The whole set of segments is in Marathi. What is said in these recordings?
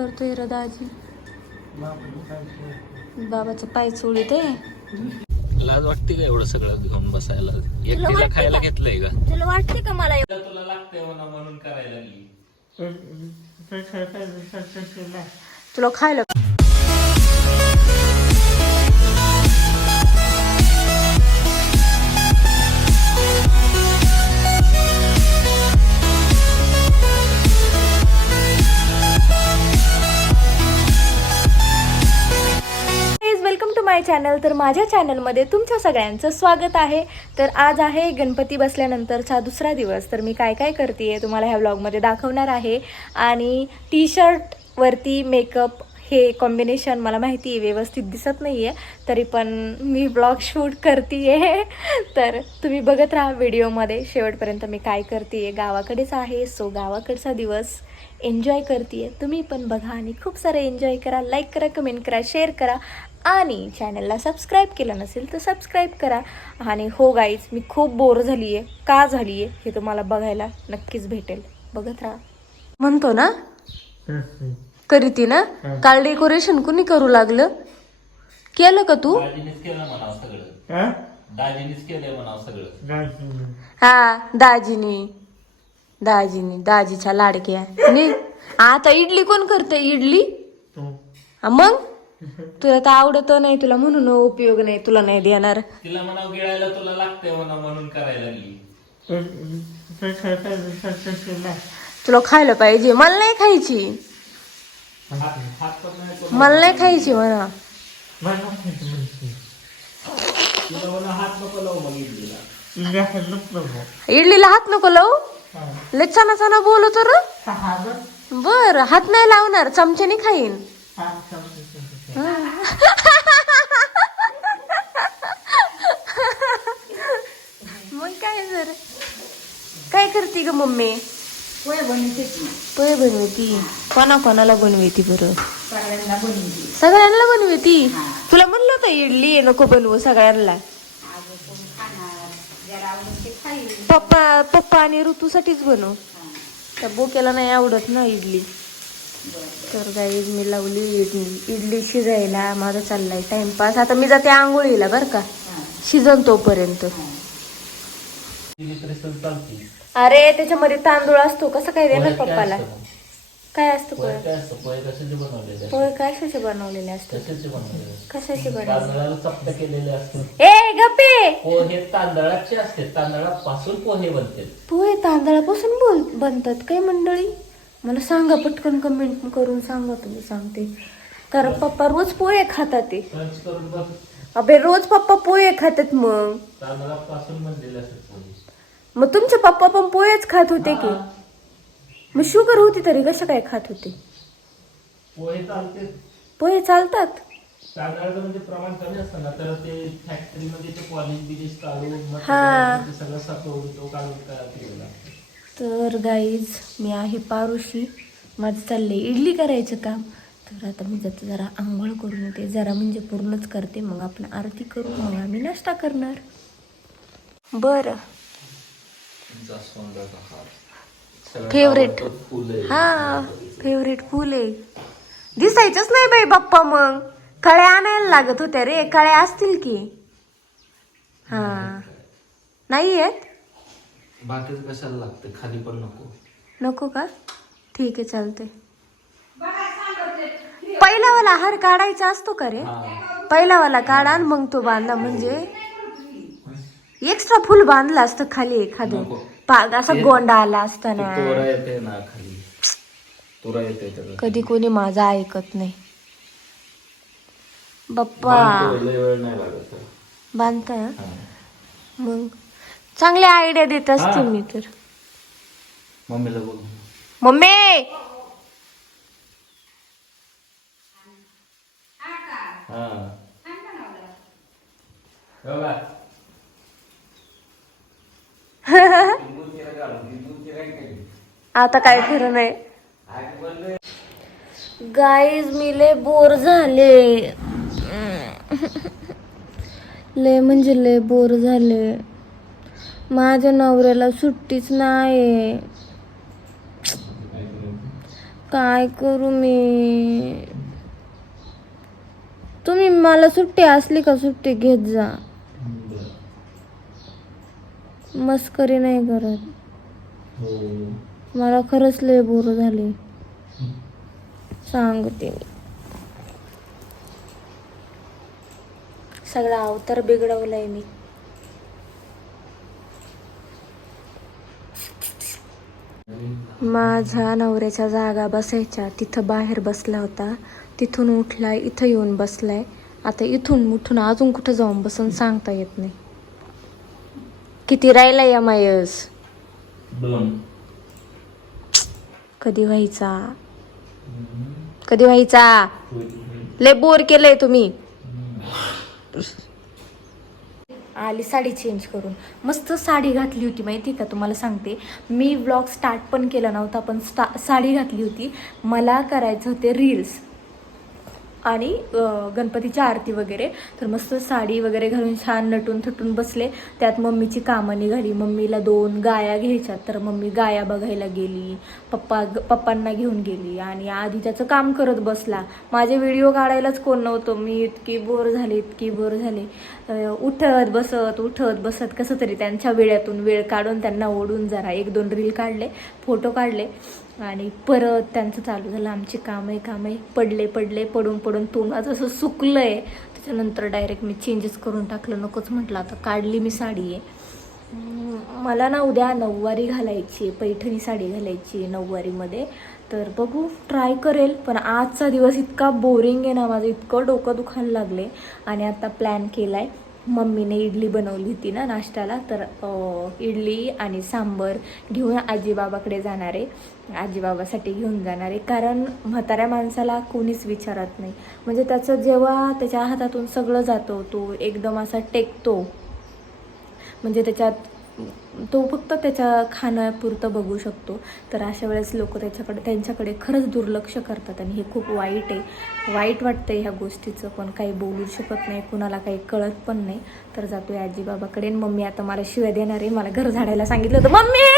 करतोय र दाजी. बाबाचं पाय चोळीत आहे. लाज वाटते का एवढं सगळं घेऊन बसायला? एकटीला खायला? घेतलंय का? तुला वाटते का मला तुला म्हणा म्हणून करायला लागली. तुला खायला माय चॅनल तर माझ्या चॅनलमध्ये तुमच्या सगळ्यांचं स्वागत आहे. तर आज आहे गणपती बसल्यानंतरचा दुसरा दिवस. तर मी काय काय करते तुम्हाला ह्या व्लॉगमध्ये दाखवणार आहे. आणि टी शर्टवरती मेकअप हे कॉम्बिनेशन मला माहिती आहे व्यवस्थित दिसत नाही आहे तरी पण मी ब्लॉग शूट करते आहे तर तुम्ही बघत राहा व्हिडिओमध्ये. शेवटपर्यंत मी काय करते आहे गावाकडेच आहे. सो गावाकडचा दिवस एन्जॉय करते तुम्ही पण बघा आणि खूप सारं एन्जॉय करा. लाईक करा कमेंट करा शेअर करा. आणि चॅनलला सबस्क्राईब केलं नसेल तर सबस्क्राईब करा. आणि हो गाईज मी खूप बोर झाली आहे का झाली आहे हे तुम्हाला बघायला नक्कीच भेटेल. बघत राहा. म्हणतो ना? करीती ना? काल डेकोरेशन कुणी करू लागलं? केलं का तू? दाजीनीच केलं म्हणावं सगळं. दाजीनीच केलंय म्हणावं सगळं. हा दाजीनी. दाजीनी दाजीच्या लाडक्या. आता इडली कोण करते? इडली? हा, मग? तुला तर आवडत नाही तुला म्हणून उपयोग नाही तुला नाही देणार. तिला म्हणावं गिळायला तुला लागतंय म्हणा म्हणून करायला लागली. तुला खायला पाहिजे मला नाही खायची. हात हात पण नाही करून- मला नाही खायची म्हणा. तिला म्हणा हात नको लावू मग इडलीला. इडलीला हात नको लावू? लय छान छान बोलतो र. बर हात नाही लावणार चमच्याने खाईन. मग काय जर? काय करते ग मम्मी? पोहे बनवते की. पोहे बनवती? कोणा कोणाला बनवती बरं? सगळ्यांना बनवते. सगळ्यांना बनवती. तुला म्हणलं होतं इडली आहे, नको बनवू सगळ्यांना. पप्पा पप्पा आणि ऋतूसाठीच बनव. त्या बोक्याला नाही आवडत ना इडली. तर गाईज मी लावली इडली. इडली शिजायला माझा चाललाय टाइमपास आता मी जाते आंघोळीला बरं का. शिजन तोपर्यंत. अरे त्याच्यामध्ये तांदूळ असतो कसं काय देणार पप्पाला? असतं? काय असतं पोहे पोहे काय असतं? कशाचे बनवलेले असतात? पोहे कशाचे बनवलेले ए गप्पे! पोहे तांदळाचे असते तांदळापासून पोहे बनते पोहे तांदळापासून बोल बनतात काय मंडळी? मला सांगा पटकन कमेंट करून सांगा तुम्ही सांगते. कारण पप्पा रोज पोहे खातात ते. अबे रोज पप्पा पोहे खातात मग. मग तुमचे पप्पा पण पोहेच खात होते की. मग शुगर होती तरी कशा काय खात होते? पोहे चालते. पोहे चालतात? म्हणजे प्रमाण कमी असतं ना तर ते फॅक्टरीमध्ये हा. तर गाईज मी आहे पारुशी माझं चाललंय इडली करायचं काम. तर आता मी जाते जरा आंघोळ करून येते. जरा म्हणजे पूर्णच करते. मग आपण आरती करू. मग आम्ही नाश्ता करणार. बरं. आहे. हा फेवरेट फुल आहे. दिसायचंच नाही बाई बाप्पा मग. कळ्या आणायला लागत होत्या रे. कळ्या असतील की? हा. नाही आहेत बाकीच कशाला लागतं? खाली पण नको. नको का? ठीक आहे चालते पहिलावाला हार काढायचा असतो का रे? हा. पहिलावाला काढा आणि मग तो बांधला. म्हणजे एक्स्ट्रा फुल बांधलं असतं खाली एखादं. नको. पा- असा ते- गोंडा आला ते असताना तोरा येते ना खाली. तोरा येते तर कधी कोणी माझा ऐकत नाही. बाप्पा. बांधतो, लय वेळ नाही लागत. बांधता? हा. मग? चांगल्या आयडिया देत असते हा. मी तर. मम्मीला बोल. मम्मी! हा. बघा. आता काय खरं नाही. गाईज मी लय बोर झाले. लय म्हणजे लय बोर झाले. माझ्या नवऱ्याला सुट्टीच नाही काय करू मी? तुम्ही मला सुट्टी असली का सुट्टी घेत जा. मस्करी नाही करत. मला खरंच लय बोर झाले. सांगते मी. सगळा अवतार बिघडवलाय मी. माझ्या नवऱ्याच्या जागा बसायच्या. तिथं बाहेर बसला होता. तिथून उठलाय इथं येऊन बसलाय. आता इथून उठून अजून कुठं जाऊन बसून सांगता येत नाही. किती राहिला या मायस? कधी व्हायचा? कधी व्हायचा? लय बोर केलंय तुम्ही. आली साडी चेंज करून. मस्त साडी घातली होती माहिती का? तुम्हाला सांगते. मी व्लॉग स्टार्ट पण केला नव्हता पण स्टा साडी घातली होती. मला करायचं होते रील्स आणि गणपतीची आरती वगैरे. तर मस्त साडी वगैरे घालून छान नटून थटून बसले. त्यात मम्मीची कामं निघाली. मम्मीला दोन गाया घ्यायच्या. तर मम्मी गाया बघायला गेली. पप्पा पप्पांना घेऊन गेली. आणि आधी त्याचं काम करत बसला. माझे व्हिडिओ काढायलाच कोण नव्हतं. मी इतकी बोर झाले इतकी बोर झाले. उठत बसत उठत बसत कसं तरी त्यांच्या वेळातून वेळ काढून त्यांना ओढून जरा एक दोन रील काढले फोटो काढले आणि परत त्यांचं चालू झालं आमची कामं कामं पडले पडले पडून पडून तोंडाचं असं आहे त्याच्यानंतर डायरेक्ट मी चेंजेस करून टाकलं नकोच म्हटलं आता काढली मी साडी आहे. मला ना उद्या नऊवारी घालायची आहे पैठणी साडी घालायची आहे नऊवारीमध्ये. तर बघू ट्राय करेल. पण आजचा दिवस इतका बोरिंग आहे ना माझं. इतकं डोकं दुखायला लागले आणि आता प्लॅन केला आहे मम्मीने इडली बनवली होती ना नाश्त्याला. तर इडली आणि सांबर घेऊन आजीबाबाकडे जाणार आहे. आजीबाबासाठी घेऊन जाणार आहे. कारण म्हाताऱ्या माणसाला कोणीच विचारत नाही. म्हणजे त्याचं जेव्हा त्याच्या हातातून सगळं जातो तो एकदम असा टेकतो. म्हणजे त्याच्यात तो फक्त त्याच्या खाण्यापुरतं बघू शकतो. तर अशा वेळेस लोक त्याच्याकडे त्यांच्याकडे खरंच दुर्लक्ष करतात आणि हे खूप वाईट आहे. वाईट वाटतं ह्या गोष्टीचं पण काही बोलू शकत नाही कुणाला काही कळत पण नाही. तर जातो आजीबाबाकडे आणि मम्मी आता मला शिव्या देणार आहे. मला घर झाडायला सांगितलं होतं मम्मी!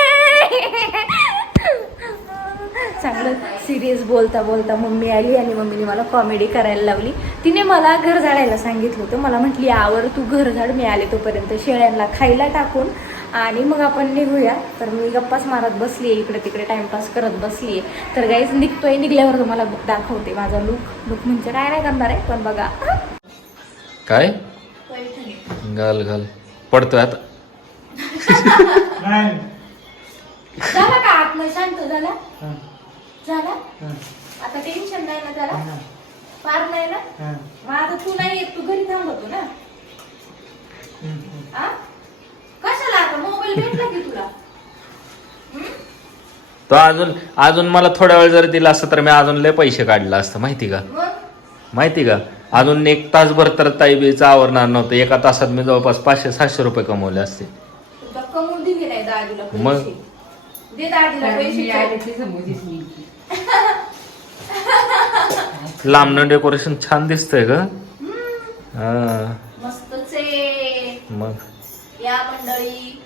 चांगलं सिरियस बोलता बोलता मम्मी आली आणि मम्मीने मला कॉमेडी करायला लावली. तिने मला घर झाडायला सांगितलं होतं. मला म्हटली आवर तू घर झाड मी आले तोपर्यंत शेळ्यांना खायला टाकून आणि मग आपण निघूया. तर मी गप्पाच मारत बसली आहे इकडे तिकडे टाइमपास करत बसली आहे. तर गाईज निघतोय निघल्यावर तुम्हाला दाखवते माझा लुक लुक म्हणजे काय नाही करणार आहे पण बघा. काय? घाल घाल. पडतोय आता. झाला का आत्मा? शांत झाला? झाला? आता टेन्शन नाही ना त्याला? फार नाही ना? मग आता तू नाही येत तू घरी थांबतो ना? आ? कशाला आता? मोबाईल भेटला की तुला? तो अजून अजून मला थोडा वेळ जर दिला असतं तर मी अजून लय पैसे काढलं असतं माहिती का? मग? माहिती का? अजून एक तासभर तर ताईबीचं आवरणार नव्हतं. एका तासात मी जवळपास पाचशे सातशे रुपये कमवले असते. तुझा कमवून दिले नाही दादूला मग? पैसे. दे दादूला पैसे लांबनं डेकोरेशन छान दिसतंय ग. मस्तच. आहे मग? या मंडळी.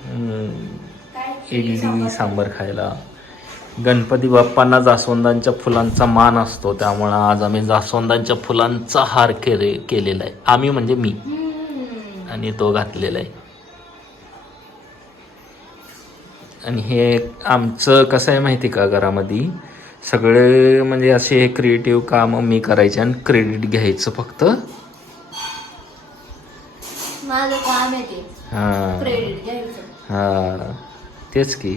इडली सांबर खायला. गणपती बाप्पांना जास्वंदांच्या फुलांचा मान असतो त्यामुळं आज आम्ही जास्वंदांच्या फुलांचा हार केले केलेला आहे. आम्ही म्हणजे मी. आणि तो घातलेला आहे. आणि हे आमचं कसं आहे माहिती का घरामध्ये? सगळे म्हणजे असे क्रिएटिव्ह काम मी करायचे आणि क्रेडिट घ्यायचं फक्त. माझं काम आहे ते. हा. क्रेडिट घ्यायचं. हा. तेच की.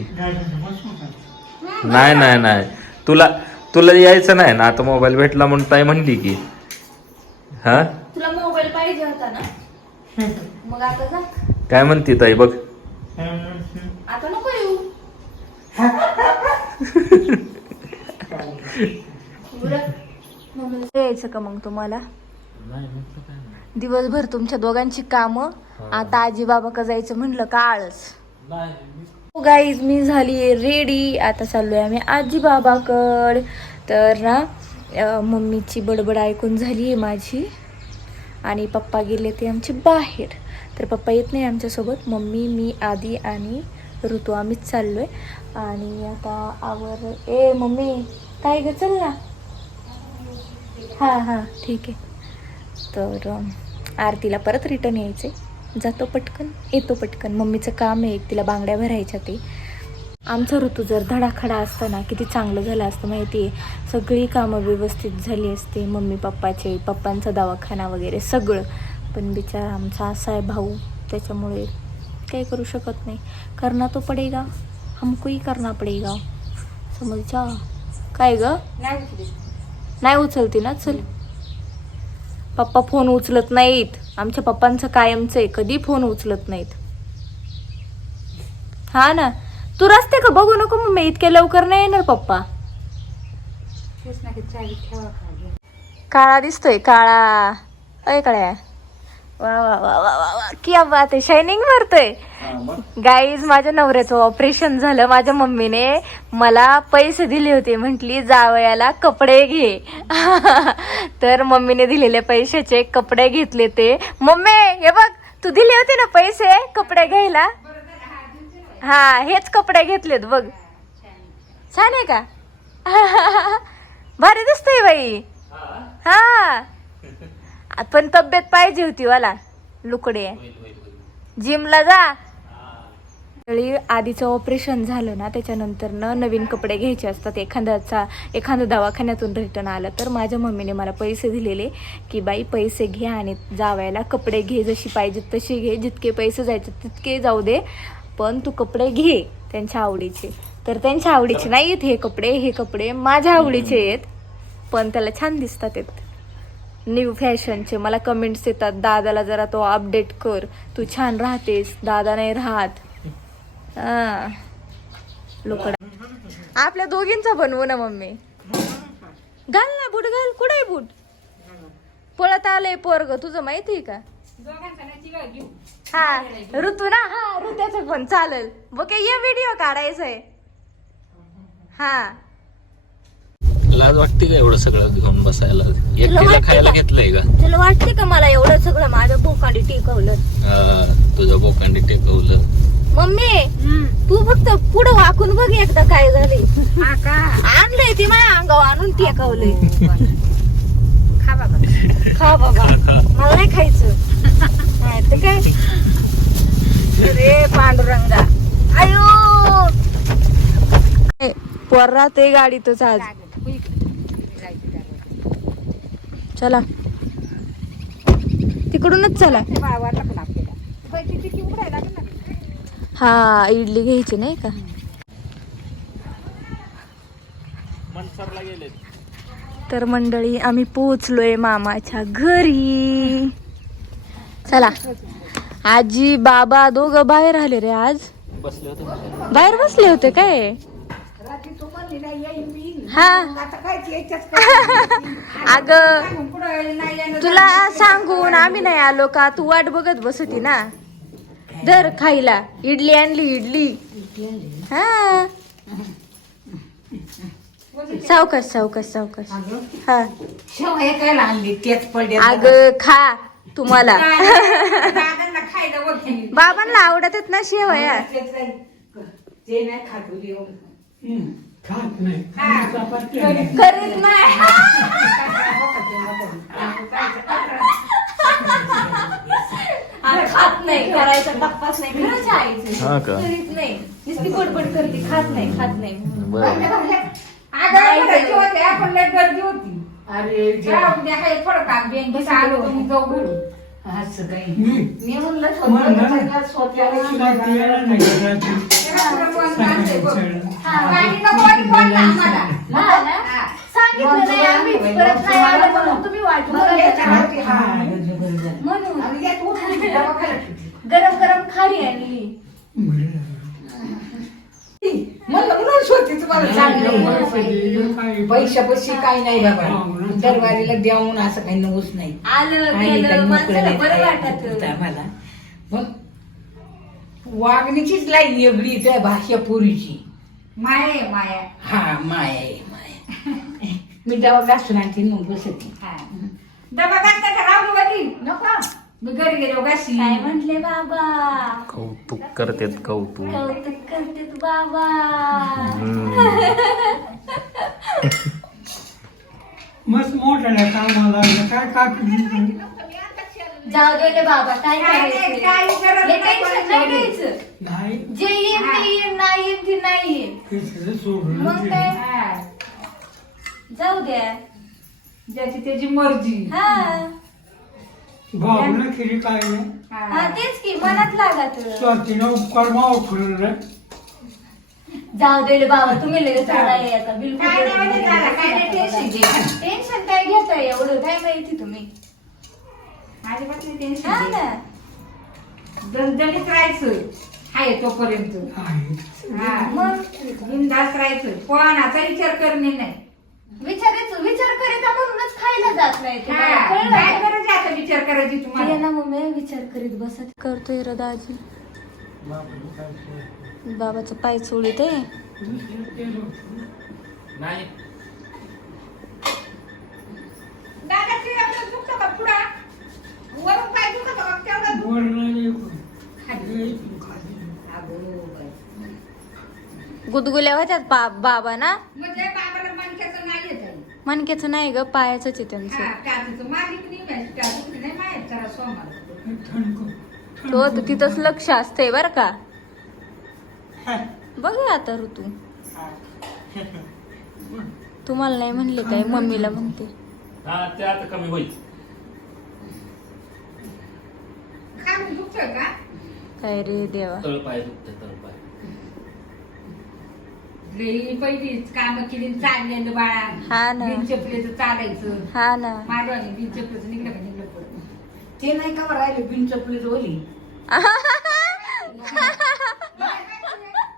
नाही नाही नाही. तुला तुला यायचं नाही ना? आता मोबाईल भेटला म्हणून ताई म्हणली की. हा? तुला मोबाईल पाहिजे होता ना? मग आता जा. काय म्हणती ताई? बघ. आता नको येऊ. यायचं का मग तुम्हाला. दिवसभर तुमच्या दोघांची कामं आता आजी बाबा का जायचं म्हणलं का आळस? गाईज मी झाली रेडी आता चाललोय आम्ही आजी बाबाकड तर ना मम्मीची बडबड ऐकून झाली आहे माझी. आणि पप्पा गेले ते आमचे बाहेर. तर पप्पा येत नाही आमच्यासोबत. मम्मी मी आधी आणि ऋतू आम्हीच चाललो आहे आणि आता आवर ए मम्मी काय ग चल ना. हां हां ठीक आहे. तर आरतीला परत रिटर्न यायचे जातो पटकन येतो पटकन. मम्मीचं काम आहे तिला बांगड्या भरायच्या ते. आमचा ऋतू जर धडाखडा असताना किती चांगलं झालं असतं माहिती आहे सगळी कामं व्यवस्थित झाली असते. मम्मी पप्पाचे पप्पांचा दवाखाना वगैरे सगळं. पण बिचारा आमचा असा आहे भाऊ. त्याच्यामुळे काही करू शकत नाही. करना तो पडेगा. हमकोही करना पडेगा. समजा काय ग? नाही उचली. नाही उचलते ना? चल. पप्पा फोन उचलत नाहीत. आमच्या पप्पांचं कायमचं आहे. कधी फोन उचलत नाहीत. हा ना? तू रस्ते का? बघू नको मग मी इतक्या लवकर नाही येणार पप्पा. काळा दिसतोय. काळा. अय काळ्या. वा वा वा वा वा वा. क्या बात आहे शायनिंग मारतोय. गाईज माझ्या नवऱ्याचं ऑपरेशन झालं. माझ्या मम्मीने मला पैसे दिले होते. म्हटली जावयाला कपडे घे. तर मम्मीने दिलेले पैशाचे कपडे घेतले ते. मम्मी हे बघ तू दिले होते ना पैसे? कपडे घ्यायला? हा हेच कपडे घेतलेत बघ. छान आहे का? भारी दिसतोय बाई. हा. पण तब्येत पाहिजे होती वाला. लुकडे. जिमला जा. आधीचं ऑपरेशन झालं ना त्याच्यानंतर न नवीन कपडे घ्यायचे असतात. एखाद्याचा एखाद्या दवाखान्यातून रिटर्न आलं तर माझ्या मम्मीने मला पैसे दिलेले की बाई पैसे घे आणि जावायला कपडे घे जशी पाहिजे तशी घे. जितके पैसे जायचे तितके जाऊ दे. पण तू कपडे घे त्यांच्या आवडीचे. तर त्यांच्या आवडीचे नाही आहेत हे कपडे हे कपडे माझ्या आवडीचे आहेत. पण त्याला छान दिसतात आहेत. न्यू फॅशनचे मला कमेंट्स येतात दादाला जरा तो अपडेट कर. तू छान राहतेस. दादा नाही राहत. हा. लोकडा आपल्या दोघींचा बनवू हो ना मम्मी. घाल ना बूट घाल. कुठे आहे बूट? पळत आलंय पोरग. तुझं माहिती आहे का? हा. ऋतू ना? हा ऋत्याचं पण चालेल. बघ ये व्हिडिओ काढायचा आहे हा. लाज वाटते का एवढं सगळं घेऊन बसायला? एकटीला वाटते खायला का? घेतलंय का? तुला वाटते का मला एवढं सगळं माझ्या भोकाडी टिकवलं? हा, तुझं बोकांडी टेकवलं. मम्मी तू फक्त पुढं वाकून बघ एकदा काय झाले का आणलंय ते माझ्या अंगावर आणून टेकवलंय. खा बाबा. खा बाबा. मला नाही खायचं. नाही तर काय? अरे पांडुरंगा. आयो ए, पोर्रा ते गाडीतच आज लागेल. हो इकडे. जायचं त्यावर. चला. तिकडूनच चला. हा इडली घ्यायची नाही का? तर मंडळी आम्ही पोहोचलोय मामाच्या घरी. चला. आजी बाबा दोघं बाहेर आले रे आज. बसले होते. बाहेर बसले होते काय रात्री तू म्हणली नाही येईन मी हा. आता काय यायच्याच अग पुढं नाही येणं तुला सांगून आम्ही नाही आलो का? तू वाट बघत बसती ना. धर खायला. इडली आणली इडली. हा. सावकाश सावकाश सावकाश. अगं, हा. शेवया काय आणली? तेच पडल्या अग खा तुम्हाला. दादांना खायला वगैरे बाबांना आवडत आहेत ना शेवया. ते नाही खात होती एवढं. खात नाही. हा. करीत नाही. खात नाही. करायचा टप्पाच नाही. खरंच आईचं. हा का? करीत नाही. नुसती बडबड करते. खात नाही खात नाही. बरं. अगं, करायची होती, आपण लय गर्दी होती. अरे उद्या बिम, बस आलो. जाऊ घरी. असं काही. मी म्हणलं, स्वतःला. सांगितलं नाही आम्ही परत नाही आलं म्हणून तुम्ही म्हणून गरम गरम खाली आली पैशा पैसे काही नाही बाबा दरबारीला देऊन असं काही नवस नाही आलं गेलं माणसाला बरं वाटत. मला मग वागणीचीच लाईन वेगळी त्या भाषा पुरीची. माया माया. हा माया आहे माया. मी डबा घासून आणते मग बसते डबा घासता का? राहू नको. मी घरी गेलो गाशी काय म्हटले बाबा? कौतुक करतेत कौतुक. कौतुक करते तू बाबा. हम्म. मस्त मोठ्याला कामाला लागलं काय जाऊ दे रे बाबा काय काय नाही, करायचं? काय गरज लय नाही टेन्शन नाही कोणाची. घ्यायचं. नाही. जे ते नाही ते नाही मग काय? हा. जाऊ द्या ज्याची त्याची मर्जी. हा. भावना केली काय नाही? हा. हा. तेच की मनात लागत. स्वातीनं उपकार माव ठेवलं जाऊ दे रे बाबा तुम्ही लगेच रडायला येता बिलकुल काय नाही म्हणजे झालं, काय नाही टेन्शन घे. टेन्शन काय घेताय एवढं काय माहिती तुम्ही? अजिबात नाही हा. ना. दणदणीत राहायचं हाय तोपर्यंत. आहे हा. मग? बिनधास्त राहायचं कोणाचा विचार करणे नाही. विचारायचं विचार करीता म्हणूनच खायला जात नाही. तुम्हाला. हा. कळलं काय का? गरज आहे आता विचार करायची ये तुम्हाला ना मम्मी विचार करीत बसत. करतोय र दाजी बाबाचं पाय चोळीत आहे. नाही. दादाची आपलं दुखतं का पुढा? वरून तेवढं खाली. अगो बाई. गुदगुल्या होत्यात बा बाबा ना? म्हणजे बाबाला मणक्याचं नाही येत आहे. मनकेचं नाही ग पायाचंच आहे त्यांचं. हा, टाचीचं मालिक नाही माहिती, टाचीचं नाही माहीत जरा सोमवार. थंड तो तर तिथंच लक्ष असतंय बर का? बघ आता ऋतू. तुम्हाला नाही म्हणले काय? मम्मीला म्हणते. हा ते आता कमी होईल. खालून दुखतोय का? काय रे देवा. तळपाय दुखते तळपाय. लई पहिलीच काम केली चाललेलं बाळा. हा ना. बिन चपलेचं चालायचं. हा ना. माझ्यावानी बिन चपलेचं निघलं का निघलं पडतं ते नाही का राहिले बिन चपलीच ओली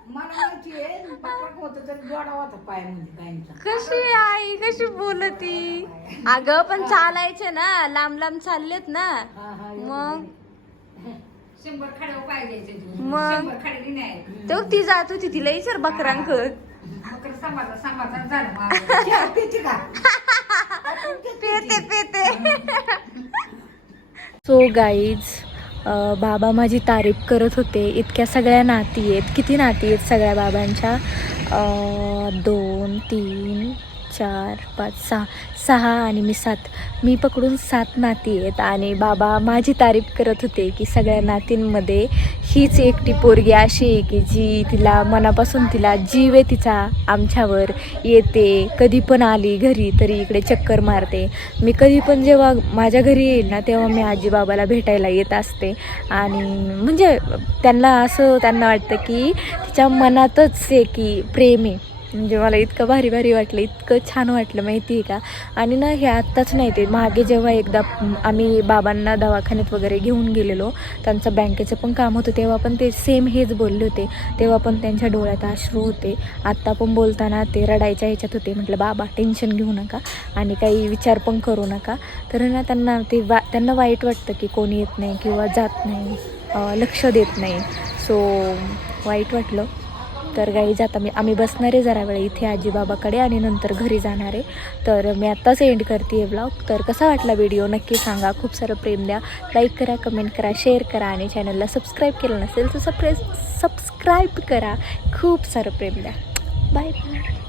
मला माहिती आहे पकडक होतं तर जोडा होता पायामध्ये कायमचा कशी आई कशी बोलती? अगं पण चालायचे ना लांब लांब चाललेत ना. हा, हा, मग? शंभर खडे पाय द्यायचे मग? शंभर खडे नाही. तो ती जात होती तिला विचार बकरांक मकर समाधान झालं माझं. चहा पिते का? पेते पेते. सो गाईज बाबा माझी तारीफ करत होते. इतक्या सगळ्या नाती आहेत. किती नाती आहेत सगळ्या बाबांच्या? अं, दोन तीन चार पाच सहा सहा आणि मी सात. मी पकडून सात नाती आहेत आणि बाबा माझी तारीफ करत होते की सगळ्या नातींमध्ये हीच एकटी पोरगी अशी आहे की जी तिला मनापासून तिला जीव आहे तिचा आमच्यावर. येते कधी पण आली घरी तरी इकडे चक्कर मारते. मी कधी पण जेव्हा माझ्या घरी येईल ना तेव्हा मी आजी बाबाला भेटायला येत असते. आणि म्हणजे त्यांना असं त्यांना वाटतं की तिच्या मनातच आहे की प्रेम आहे. म्हणजे मला इतकं भारी भारी वाटलं इतकं छान वाटलं माहिती आहे का? आणि ना हे आत्ताच नाही ते मागे जेव्हा एकदा आम्ही बाबांना दवाखान्यात वगैरे घेऊन गेलेलो त्यांचं बँकेचं पण काम होतं तेव्हा पण ते सेम हेच बोलले होते. तेव्हा पण त्यांच्या डोळ्यात अश्रू होते. आत्ता पण बोलताना ते रडायच्या ह्याच्यात होते म्हटलं बाबा टेन्शन घेऊ नका आणि काही विचार पण करू नका. तर ना त्यांना ते वा त्यांना वाईट वाटतं की कोणी येत नाही किंवा जात नाही लक्ष देत नाही. सो वाईट वाटलं. तर गाईज आता मी आम्ही बसणार आहे जरा वेळ इथे आजीबाबाकडे आणि नंतर घरी जाणार. आहे तर मी आत्ताच एंड करते आहे ब्लॉग तर कसा वाटला व्हिडिओ नक्की सांगा. खूप सारं प्रेम द्या. लाईक करा कमेंट करा शेअर करा आणि चॅनलला सबस्क्राईब केलं नसेल तर सप्रे सबस्क्राईब करा. खूप सारं प्रेम द्या. Bye bye